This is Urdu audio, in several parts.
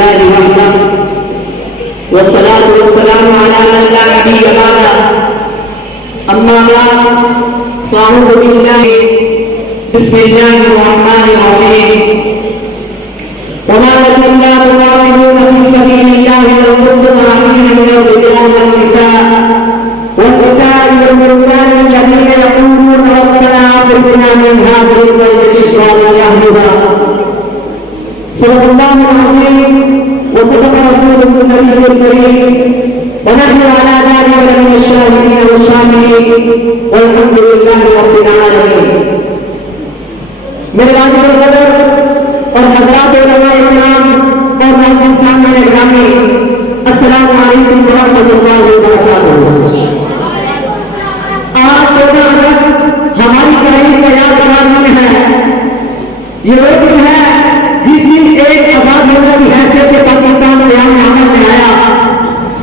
لله وحده والصلاة والسلام على من لا نبي بعده أما بعد فأعوذ بالله بسم الله الرحمن الرحيم وما لكم لا تقاتلون في سبيل الله والمستضعفين من الرجال والنساء والولدان الذين يقولون ربنا أخرجنا من هذه القرية الظالم أهلها صدق الله العظيم وصدق رسوله النبي الكريم ونحن على ذلك من الشاهدين والشاكرين والحمد لله رب العالمين. میرے والد القدر اور حضرات علماء اکرام اور ناظرین سامعین گرامی، السلام علیکم ورحمۃ اللہ وبرکاتہ. آج 14 اگست ہماری تحریک کا یادگار دن ہے. یہ وہ دن ہے جس دن ایک آزاد ملک کی حیثیت سے پاکستان قیام عمل میں آیا.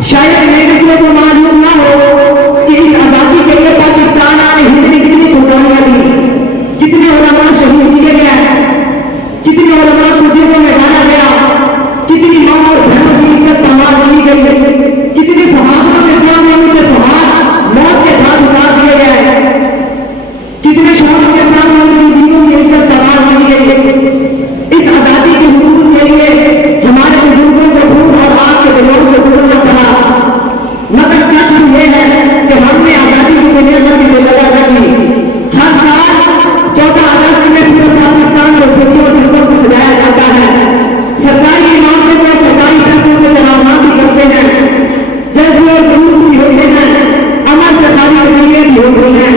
شاید میرے سے معلوم نہ ہو کہ اس آزادی کے لیے پاکستان آنے ہند نے کتنی قربانیاں دی، کتنے علماء شہید کیے گئے، کتنے علماء کو جیلوں میں ڈالا گیا، کتنی ماں اور بہنوں کی عزت پامال کی گئی، کتنے صحابہ کے سامنے ان کے سہار موت کے بعد اتار دیے گئے، کتنے شہیدوں کے سامنے ان کی بیویوں کی عزت پامال کی گئی. اس آزادی کے حصول کے لیے ہمارے بزرگوں کو خون اور آگ کے دلوں سے گزرنا پڑا، مگر سچ یہ ہے کہ ہم نے آزادی کی نعمت کی قدر کر لی. ہر سال 14 اگست میں پورے پاکستان کو چھٹیوں اور دنوں سے سجایا جاتا ہے. سرکاری معاملے میں سرکاری پیسوں سے چلاوان بھی کرتے ہیں، جیسے روس بھی ہوتے ہیں، امر سرکاری عملیے بھی ہوتے ہیں،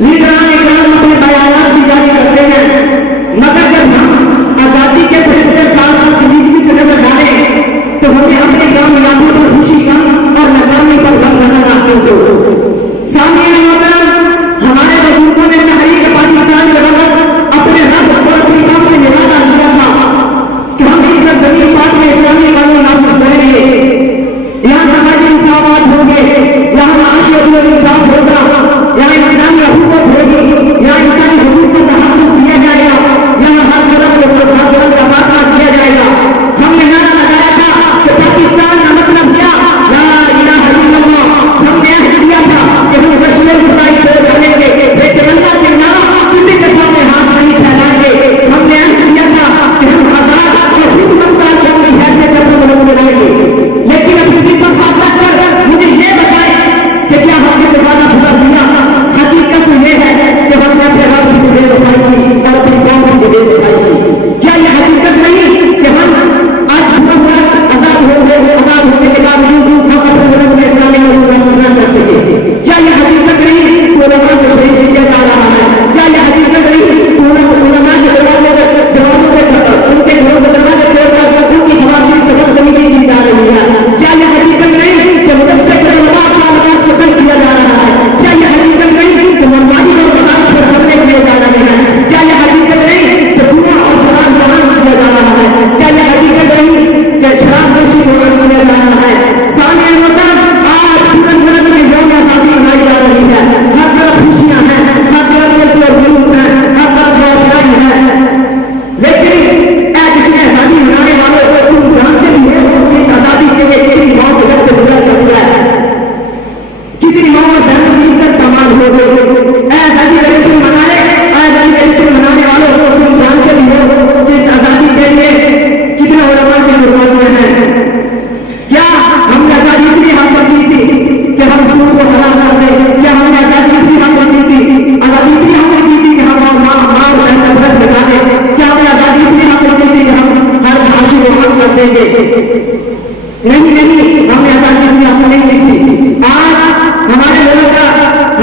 لیڈران اکرام اپنے بیانات بھی جاری کرتے ہیں. مگر جب ہم آزادی کے 75 سال کا سنجیدگی سے نظر ڈالیں تو ہمیں اپنے کامیابیوں پر خوشی کا اور ناکامی پر غم زدہ محسوس ہو. سامعین محترم، ہمارے بزرگوں نے تحریک پاکستان کے وقت اپنے رب اور اپنی قوم سے ارادہ کیا تھا کہ ہم اس زمین پاک میں اسلامی قانون نافذ کریں گے، یہاں سماجی مساوات ہوگے، یہاں معاشی عدل و انصاف ہوگا، یہاں اسلامی حقوق ہوگی، یہاں انسانی حقوق کو تحفظ دیا جائے گا، یہاں ہر طرف کا خاتمہ کیا جائے گا. ہم نے نعرہ لگایا تھا کہ پاکستان کا مطلب کیا؟ لا الہ الا اللہ. ہم نے عہد کیا تھا کہ ہم کشمیر خدائی کو ڈالیں گے، لیکن اللہ کے علاوہ کسی کے سامنے ہاتھ نہیں پھیلائیں گے. ہم نے عہد کیا تھا کہ ہم آزاد اور خود مختار قوم کی حیثیت سے اپنے ملک میں رہیں گے. لیکن اپنے دل پر ہاتھ رکھ کر مجھے یہ بتائیں کہ کیا ہم نے وعدہ پورا کیا؟ حقیقت تو یہ ہے کہ ہم نے اپنے رب سے بھی بے وفائی کی اور اپنی قوم سے بھی بے وفائی کی. کیا یہ حقیقت نہیں کہ ہم آج پورا ملک آزاد ہونے کے باوجود ہم اپنے ملک میں اسلامی حقوق کا مظاہرہ کر سکے؟ کیا یہ حقیقت نہیں کہ علماء کو شہید کیا جا رہا ہے؟ کیا یہ حقیقت نہیں کہ علماء کے دروازوں پہ ان کے گھروں کے دروازے توڑ کر ان کی خواتین سے بدتمیزی کی جا رہی ہے؟ کیا یہ حقیقت نہیں کہ مدرسے کے علماء طالبات کو قتل کیا جا رہا ہے؟ کیا یہ حقیقت نہیں کہ مساجد اور مدارس پر حملے کیے جا رہے ہیں؟ کیا یہ حقیقت نہیں کہ جوا اور شراب حرام کیا جا رہا ہے؟ کیا یہ حقیقت نہیں کہ شراب نوشی کو حرام کیا جا رہا ہے؟ سامعین محترم، آج پورے ملک میں یوم آزادی منائی جا رہی ہے. ہر طرف خوشیاں ہیں، ہر طرف جلسے اور جلوس ہیں، ہر طرف روشنائی ہے. لیکن اے جس نے آزادی منانے والوں کو تم جانتے بھی ہو کہ اس آزادی کے لیے کتنی موت جگہ سے گزر کر ہوا ہے، کتنی ماں اور بہنوں کی عزت کمال ہو گئی. اے آزادی کا جشن منانے والوں کو تم جانتے بھی ہو کہ اس آزادی کے لیے کتنے علماء کی قربانیاں ہیں. کیا ہم نے آزادی اس لیے حاصل کی تھی کہ ہم سود کو حلال کر دیں؟ کیا ہم نے آزادی اس لیے حاصل کی تھی کہ ہم ماں اور بہن کا فرق بتا دیں؟ کیا ہم نے آزادی اس لیے حاصل کی تھی کہ ہم ہر بھاشی کو معاف کر دیں گے؟ نہیں، ہم نے آزادی اس لیے حاصل نہیں کی تھی. آج ہمارے ملک کا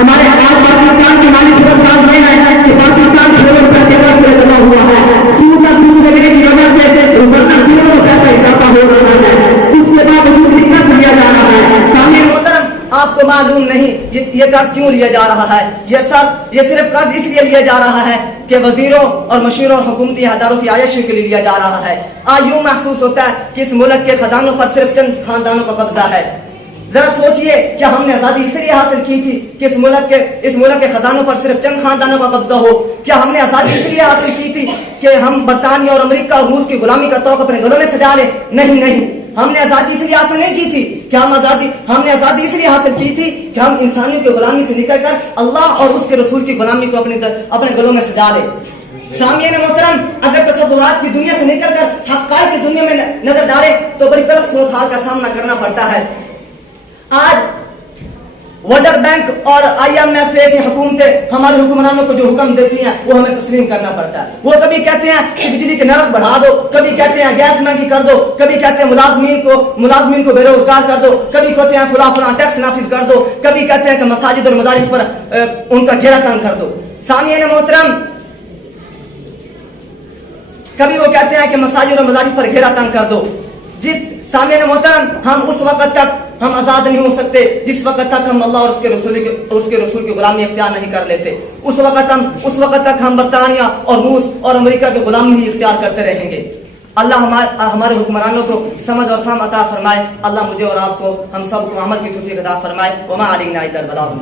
آج پاکستان کی مالی صورت حال یہ ہے کہ پاکستان کروڑوں روپے تیور سے جمع ہوا ہے. سود لگنے کی وجہ سے روزانہ کروڑوں روپے کا اضافہ ہو رہا ہے. اس کے باوجود بھی قرض لیا جا رہا ہے. سامنے محترم، آپ کو معلوم نہیں یہ قرض کیوں لیا جا رہا ہے؟ یہ صرف قرض اس لیے لیا جا رہا ہے کہ وزیروں اور مشیروں اور حکومتی اداروں کی عائش کے لیے لیا جا رہا ہے. آج یوں محسوس ہوتا ہے کہ اس ملک کے خزانوں پر صرف چند خاندانوں کا قبضہ ہے. ذرا سوچئے، کیا ہم نے آزادی اس لیے حاصل کی تھی کہ اس ملک کے خزانوں پر صرف چند خاندانوں کا قبضہ ہو؟ کیا ہم نے آزادی اس لیے حاصل کی تھی کہ ہم برطانیہ اور امریکہ اور روس کی غلامی کا توق اپنے گلوں میں سجا لیں. نہیں, ہم نے آزادی اس لیے حاصل نہیں کی تھی کہ ہم نے آزادی اس لیے حاصل کی تھی کہ ہم انسانیوں کی غلامی سے نکل کر اللہ اور اس کے رسول کی غلامی کو اپنے گلوں میں سجا لیں. سامعین محترم, اگر تصورات کی دنیا سے نکل کر حقائق کی دنیا میں نظر ڈالے تو بڑی تلخ صورتحال کا سامنا کرنا پڑتا ہے. آج ورلڈ بینک اور IMF کی حکومتیں ہمارے حکمرانوں کو جو حکم دیتی ہیں وہ ہمیں تسلیم کرنا پڑتا ہے. وہ کبھی کہتے ہیں کہ بجلی کے نرخ بڑھا دو, کبھی کہتے ہیں گیس مہنگی کر دو, کبھی کہتے ہیں ملازمین کو بے روزگار کر دو, کبھی کہتے ہیں فلاں ٹیکس نافذ کر دو, کبھی کہتے ہیں کہ مساجد اور مدارس پر ان کا گھیرا تنگ کر دو. سامعین محترم, کبھی وہ کہتے ہیں کہ مساجد اور مدارس پر گھیرا تنگ کر دو. سامعین محترم, ہم اس وقت تک ہم آزاد نہیں ہو سکتے جس وقت تک ہم اللہ اور اس کے رسول کی غلامی اختیار نہیں کر لیتے. اس وقت تک ہم برطانیہ اور روس اور امریکہ کی غلامی ہی اختیار کرتے رہیں گے. اللہ ہمارے حکمرانوں کو سمجھ اور فہم عطا فرمائے. اللہ مجھے اور آپ کو ہم سب کو عمل کی توفیق عطا فرمائے. وما علینا الا البلاغ.